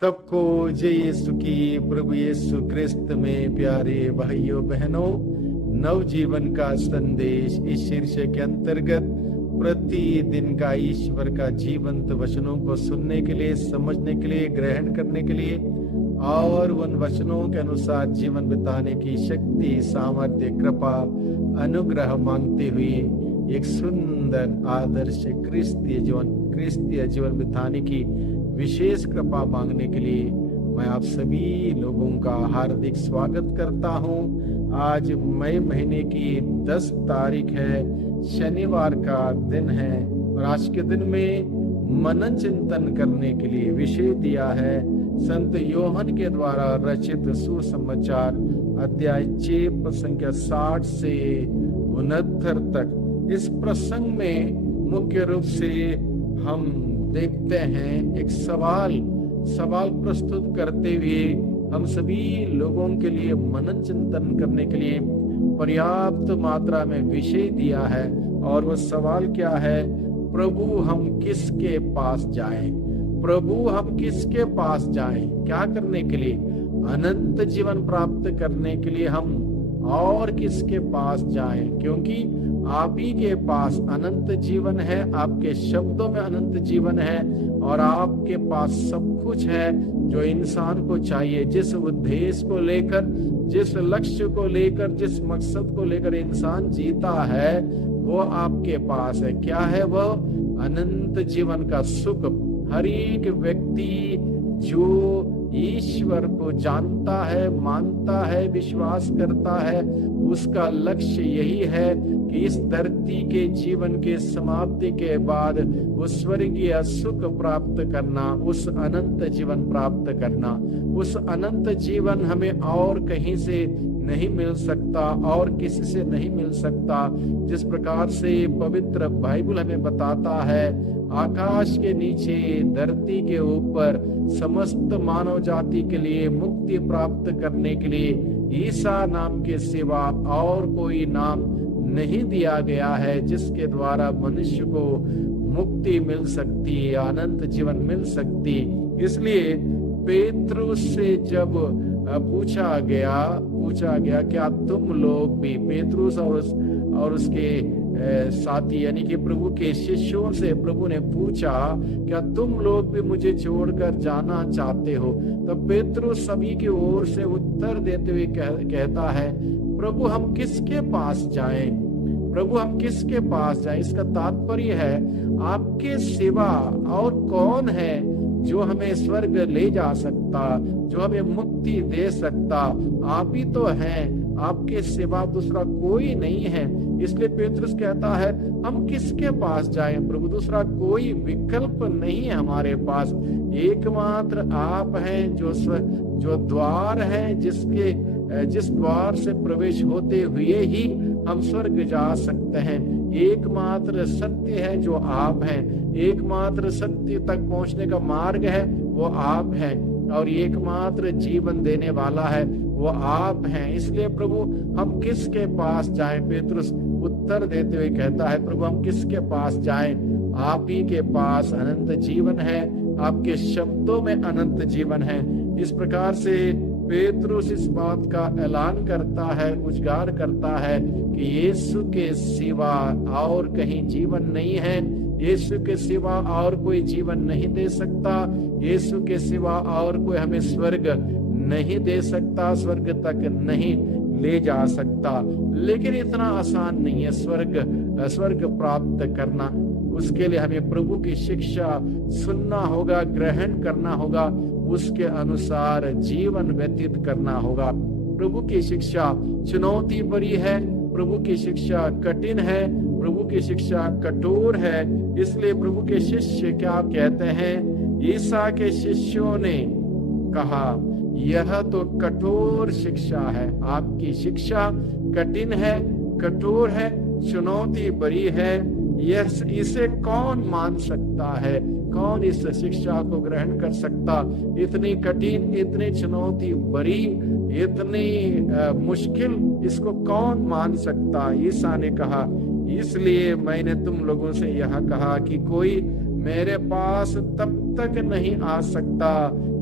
सबको जय यीशु की। प्रभु यीशु क्रिस्त में प्यारे भाइयों बहनों, नवजीवन का संदेश इस शीर्षक के अंतर्गत प्रतिदिन का ईश्वर का जीवंत वचनों को सुनने के लिए, समझने के लिए, ग्रहण करने के लिए और उन वचनों के अनुसार जीवन बिताने की शक्ति, सामर्थ्य, कृपा, अनुग्रह मांगते हुए एक सुंदर आदर्श क्रिस्तीय जीवन बिताने की विशेष कृपा मांगने के लिए मैं आप सभी लोगों का हार्दिक स्वागत करता हूं। आज मई महीने की 10 तारीख है, शनिवार का दिन है और आज के दिन में मनन चिंतन करने के लिए विषय दिया है संत योहन के द्वारा रचित सुसमाचार अध्याय 6 संख्या 60 से 69 तक। इस प्रसंग में मुख्य रूप से हम देखते हैं एक सवाल प्रस्तुत करते हुए हम सभी लोगों के लिए मनन चिंतन करने के लिए पर्याप्त मात्रा में विषय दिया है। और वह सवाल क्या है? प्रभु हम किसके पास जाएं? प्रभु हम किसके पास जाएं? क्या करने के लिए? अनंत जीवन प्राप्त करने के लिए हम और किसके पास जाएं? क्योंकि आप ही के पास अनंत जीवन है, आपके शब्दों में अनंत जीवन है और आपके पास सब कुछ है जो इंसान को चाहिए। जिस उद्देश्य को लेकर, जिस लक्ष्य को लेकर, जिस मकसद को लेकर इंसान जीता है वो आपके पास है। क्या है वह? अनंत जीवन का सुख। हर एक व्यक्ति जो ईश्वर को जानता है, मानता है, विश्वास करता है, उसका लक्ष्य यही है कि इस धरती के जीवन के समाप्ति के बाद उस स्वर्गीय सुख प्राप्त करना, उस अनंत जीवन प्राप्त करना। उस अनंत जीवन हमें और कहीं से नहीं मिल सकता और किसी से नहीं मिल सकता। जिस प्रकार से पवित्र बाइबल हमें बताता है, आकाश के नीचे, धरती के ऊपर समस्त मानव जाति के लिए मुक्ति प्राप्त करने के लिए ईसा नाम के सिवा और कोई नाम नहीं दिया गया है जिसके द्वारा मनुष्य को मुक्ति मिल सकती है, अनंत जीवन मिल सकती। इसलिए पेतरुस से जब पूछा गया क्या तुम लोग भी, पेतरुस और उसके साथी यानी कि प्रभु के शिष्यों से प्रभु ने पूछा क्या तुम लोग भी मुझे छोड़कर जाना चाहते हो? तो पेतरुस सभी की ओर से उत्तर देते हुए कहता है, प्रभु हम किसके पास जाएं? प्रभु हम किसके पास जाएं? इसका तात्पर्य है आपके सिवा और कौन है जो हमें स्वर्ग ले जा सकता, जो हमें मुक्ति दे सकता? आप ही तो हैं, आपके सिवा दूसरा कोई नहीं है। इसलिए पेतरुस कहता है हम किसके पास जाएं प्रभु? दूसरा कोई विकल्प नहीं है हमारे पास। एकमात्र आप हैं जो द्वार है, जिस द्वार से प्रवेश होते हुए ही हम स्वर्ग जा सकते हैं। एकमात्र सत्य है जो आप हैं, एकमात्र सत्य तक पहुंचने का मार्ग है वो आप हैं और एकमात्र जीवन देने वाला है वो आप हैं। इसलिए प्रभु हम किसके पास जाएं? पेतरुस उत्तर देते हुए कहता है प्रभु हम किसके पास जाएं? आप ही के पास अनंत जीवन है, आपके शब्दों में अनंत जीवन है। इस प्रकार से पेतरुस इस बात का ऐलान करता है, उजागर करता है कि यीशु के सिवा और कहीं जीवन नहीं है, यीशु के सिवा और कोई जीवन नहीं दे सकता, यीशु के सिवा और कोई हमें स्वर्ग नहीं दे सकता, स्वर्ग तक नहीं ले जा सकता। लेकिन इतना आसान नहीं है स्वर्ग प्राप्त करना। उसके लिए हमें प्रभु की शिक्षा सुनना होगा, ग्रहण करना होगा, उसके अनुसार जीवन व्यतीत करना होगा। प्रभु की शिक्षा चुनौती भरी है, प्रभु की शिक्षा कठिन है, प्रभु की शिक्षा कठोर है। इसलिए प्रभु के शिष्य क्या कहते हैं? ईसा के शिष्यों ने कहा यह तो कठोर शिक्षा है, आपकी शिक्षा कठिन है, कठोर है, चुनौती भरी है। इसे कौन मान सकता है? कौन इस शिक्षा को ग्रहण कर सकता? इतनी कठिन, इतनी चुनौती भरी, इतनी मुश्किल, इसको कौन मान सकता? ईसा ने कहा इसलिए मैंने तुम लोगों से यह कहा कि कोई मेरे पास तब तक नहीं आ सकता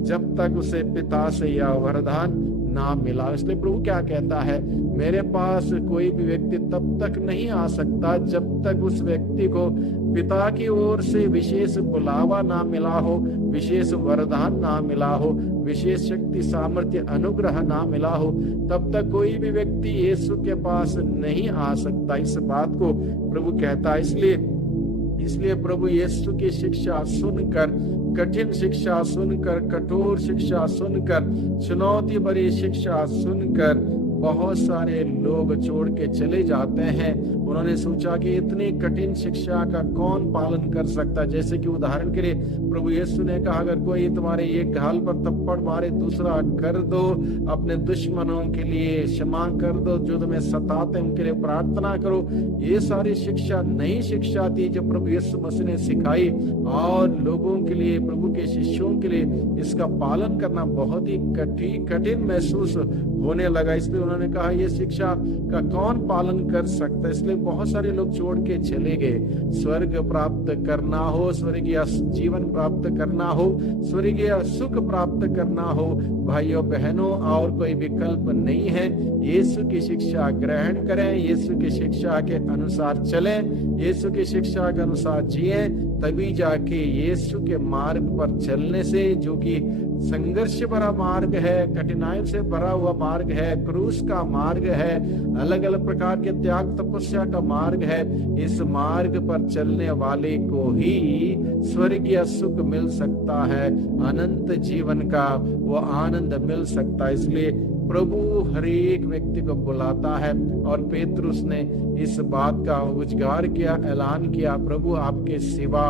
जब तक उसे पिता से या वरदान ना मिला। इसलिए प्रभु क्या कहता है, मेरे पास कोई भी व्यक्ति तब तक नहीं आ सकता जब तक उस व्यक्ति को पिता की ओर से विशेष बुलावा ना मिला हो, विशेष वरदान ना मिला हो, विशेष शक्ति सामर्थ्य अनुग्रह ना मिला हो, तब तक कोई भी व्यक्ति यीशु के पास नहीं आ सकता। इस बात को प्रभु कहता है। इसलिए प्रभु यीशु की शिक्षा सुनकर, कठिन शिक्षा सुनकर, कठोर शिक्षा सुनकर, चुनौती भरी शिक्षा सुनकर बहुत सारे लोग छोड़ के चले जाते हैं। उन्होंने सोचा कि इतनी कठिन शिक्षा का कौन पालन कर सकता। जैसे कि उदाहरण के लिए प्रभु यीशु ने कहा, अगर कोई तुम्हारे एक गाल पर थप्पड़ मारे दूसरा कर दो, अपने दुश्मनों के लिए क्षमा कर दो, जो तुम्हें सताते उनके लिए प्रार्थना करो। ये सारी शिक्षा नई शिक्षा थी जो प्रभु यीशु मसीह ने सिखाई, और लोगों के लिए, प्रभु के शिष्यों के लिए इसका पालन करना बहुत ही कठिन महसूस होने लगा। इसलिए उन्होंने कहा, ये शिक्षा का कौन पालन कर सकता है। इसलिए बहुत सारे लोग छोड़ के चले गए। स्वर्ग प्राप्त करना हो, स्वर्गीय जीवन प्राप्त करना हो, स्वर्गीय सुख प्राप्त करना हो, भाइयों बहनों, और कोई विकल्प नहीं है। यीशु की शिक्षा ग्रहण करें, यीशु की शिक्षा के अनुसार चलें, यीशु की शिक्षा के अनुसार जिए, तभी जाके यीशु के मार्ग पर चलने से, जो कि संघर्ष भरा मार्ग है, कठिनाई से भरा हुआ मार्ग है, क्रूस का मार्ग है, अलग अलग प्रकार के त्याग तपस्या का मार्ग है, इस मार्ग पर चलने वाले को ही स्वर्गीय सुख मिल सकता है, अनंत जीवन का वो आनंद मिल सकता है। इसलिए प्रभु हर एक व्यक्ति को बुलाता है, और पेतरुस ने इस बात का उजागर किया, ऐलान किया, प्रभु आपके सिवा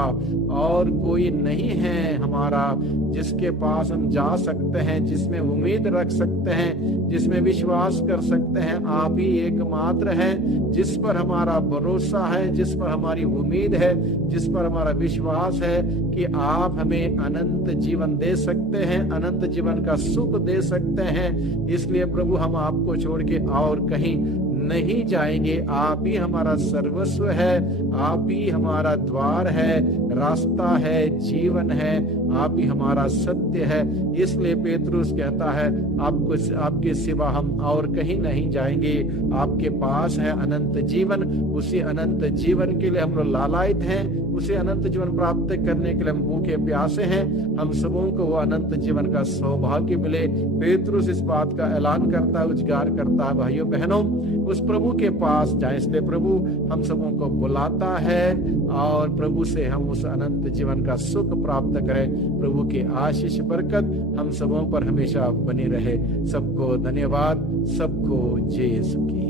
और कोई नहीं है हमारा जिसके पास हम जा सकते हैं, जिसमें उम्मीद रख सकते हैं, जिसमें विश्वास कर सकते हैं। आप ही एकमात्र है जिस पर हमारा भरोसा है, जिस पर हमारी उम्मीद है, जिस पर हमारा विश्वास है कि आप हमें अनंत जीवन दे सकते हैं, अनंत जीवन का सुख दे सकते हैं। इसलिए प्रभु हम आपको छोड़ के और कहीं नहीं जाएंगे। आप ही हमारा सर्वस्व है, आप ही हमारा द्वार है, रास्ता है, जीवन है, आप ही हमारा सत्य है। इसलिए पेतरुस कहता है, आपके सिवा हम और कहीं नहीं जाएंगे। आपके पास है अनंत जीवन, उसी अनंत जीवन के लिए हम लोग लालायित हैं, उसे अनंत जीवन प्राप्त करने के लिए हम भूखे प्यासे हैं। हम सबों को वो अनंत जीवन का सौभाग्य मिले। पेतरुस इस बात का ऐलान करता है, उजागर करता है, भाइयों बहनों उस प्रभु के पास जाए। इसलिए प्रभु हम सबों को बुलाता है, और प्रभु से हम उस अनंत जीवन का सुख प्राप्त करें। प्रभु की आशीष बरकत हम सबों पर हमेशा बनी रहे। सबको धन्यवाद, सबको जय यीशु की।